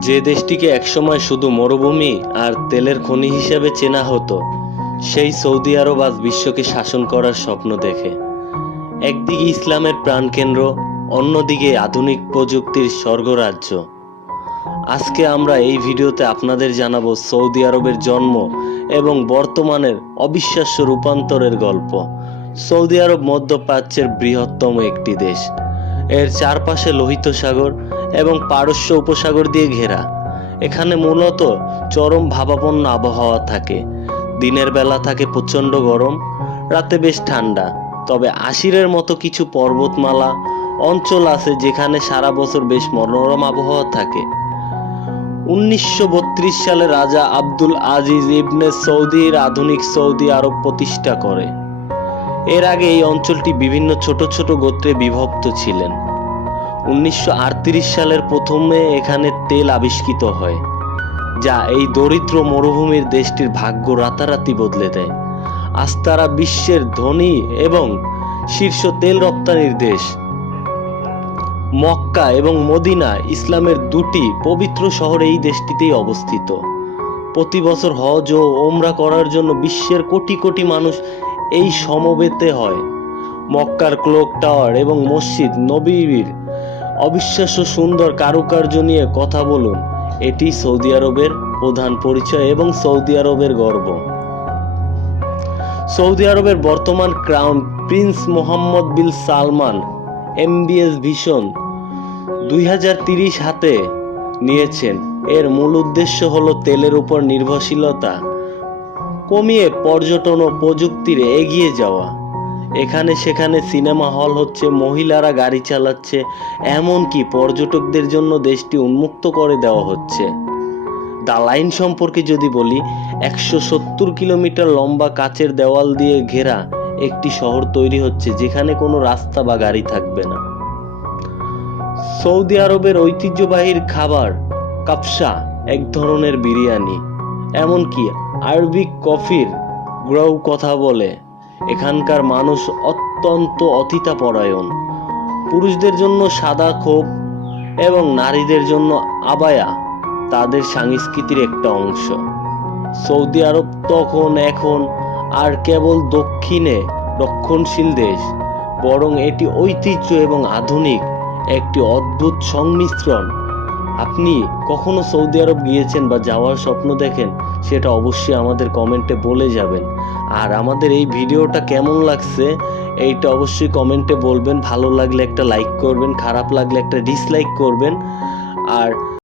যে দেশটিকে একসময় শুধু মরুভূমি আর তেলের খনি হিসেবে চেনা হতো, সেই সৌদি আরব আজ বিশ্বকে শাসন করার স্বপ্ন দেখে। একদিকে ইসলামের প্রাণকেন্দ্র, অন্যদিকে আধুনিক প্রযুক্তির স্বর্গরাজ্য। আজকে আমরা এই ভিডিওতে আপনাদের জানাব সৌদি আরবের জন্ম এবং বর্তমানের অবিশ্বাস্য রূপান্তরের গল্প। সৌদি আরব মধ্যপ্রাচ্যের বৃহত্তম একটি দেশ। এর চারপাশে লোহিত সাগর এবং পারস্য উপসাগর দিয়ে ঘেরা। এখানে মূলত চরম ভাবাপন্ন আবহাওয়া থাকে। দিনের বেলা থাকে প্রচণ্ড গরম, রাতে বেশ ঠান্ডা। তবে আশিরের মতো কিছু পর্বতমালা, অঞ্চল আছে যেখানে সারা বছর বেশ মনোরম আবহাওয়া থাকে। উনিশশো বত্রিশ সালে রাজা আব্দুল আজিজ ইবনে সৌদির আধুনিক সৌদি আরব প্রতিষ্ঠা করে। এর আগে এই অঞ্চলটি বিভিন্ন ছোট ছোট গোত্রে বিভক্ত ছিলেন। উনিশশো আটত্রিশ সালের প্রথমে এখানে তেল আবিষ্কৃত হয়, যা এই দরিদ্র মরুভূমির দেশটির ভাগ্য রাতারাতি বদলে দেয়। আজ তারা বিশ্বের ধনী এবং শীর্ষ তেল রপ্তানির দেশ। মক্কা এবং মদিনা ইসলামের দুটি পবিত্র শহর এই দেশটিতেই অবস্থিত। প্রতি বছর হজ ও ওমরা করার জন্য বিশ্বের কোটি কোটি মানুষ এই সমবেতে হয়। মক্কার ক্লোক টাওয়ার এবং মসজিদ নবীর অবিশ্বাস্য সুন্দর কারুকার্য নিয়ে কথা বলুন। এটি সৌদি আরবের প্রধান পরিচয় এবং সৌদি আরবের গর্ব। সৌদি আরবের বর্তমান crown prince Mohammed bin Salman MBS vision দুই হাতে নিয়েছেন। এর মূল উদ্দেশ্য হলো তেলের উপর নির্ভরশীলতা, কমিয়ে পর্যটন ও প্রযুক্তির এগিয়ে যাওয়া। এখানে সেখানে সিনেমা হল হচ্ছে, মহিলারা গাড়ি চালাচ্ছে, এমনকি পর্যটকদের জন্য দেশটি উন্মুক্ত করে দেওয়া হচ্ছে। দা লাইন সম্পর্কে যদি বলি, একশো সত্তর কিলোমিটার লম্বা কাচের দেওয়াল দিয়ে ঘেরা একটি শহর তৈরি হচ্ছে, যেখানে কোনো রাস্তা বা গাড়ি থাকবে না। সৌদি আরবের ঐতিহ্যবাহীর খাবার, কাপসা, এক ধরনের বিরিয়ানি। এমনকি আরবিক কফির গ্রৌ কথা বলে। এখানকার মানুষ অত্যন্ত অতিথাপরায়ণ পুরুষদের জন্য সাদা খোপ এবং নারীদের জন্য আবায়া তাদের সংস্কৃতির একটা অংশ। সৌদি আরব তখন, এখন আর কেবল দক্ষিণে রক্ষণশীল দেশ, বরং এটি ঐতিহ্য এবং আধুনিক একটি অদ্ভুত সংমিশ্রণ আপনি কখনো সৌদি আরব গিয়েছেন বা যাওয়ার স্বপ্ন দেখেন, সেটা অবশ্যই আমাদের কমেন্টে বলে যাবেন। আর আমাদের এই ভিডিওটা কেমন লাগছে, এইটা অবশ্যই কমেন্টে বলবেন। ভালো লাগলে একটা লাইক করবেন, খারাপ লাগলে একটা ডিসলাইক করবেন। আর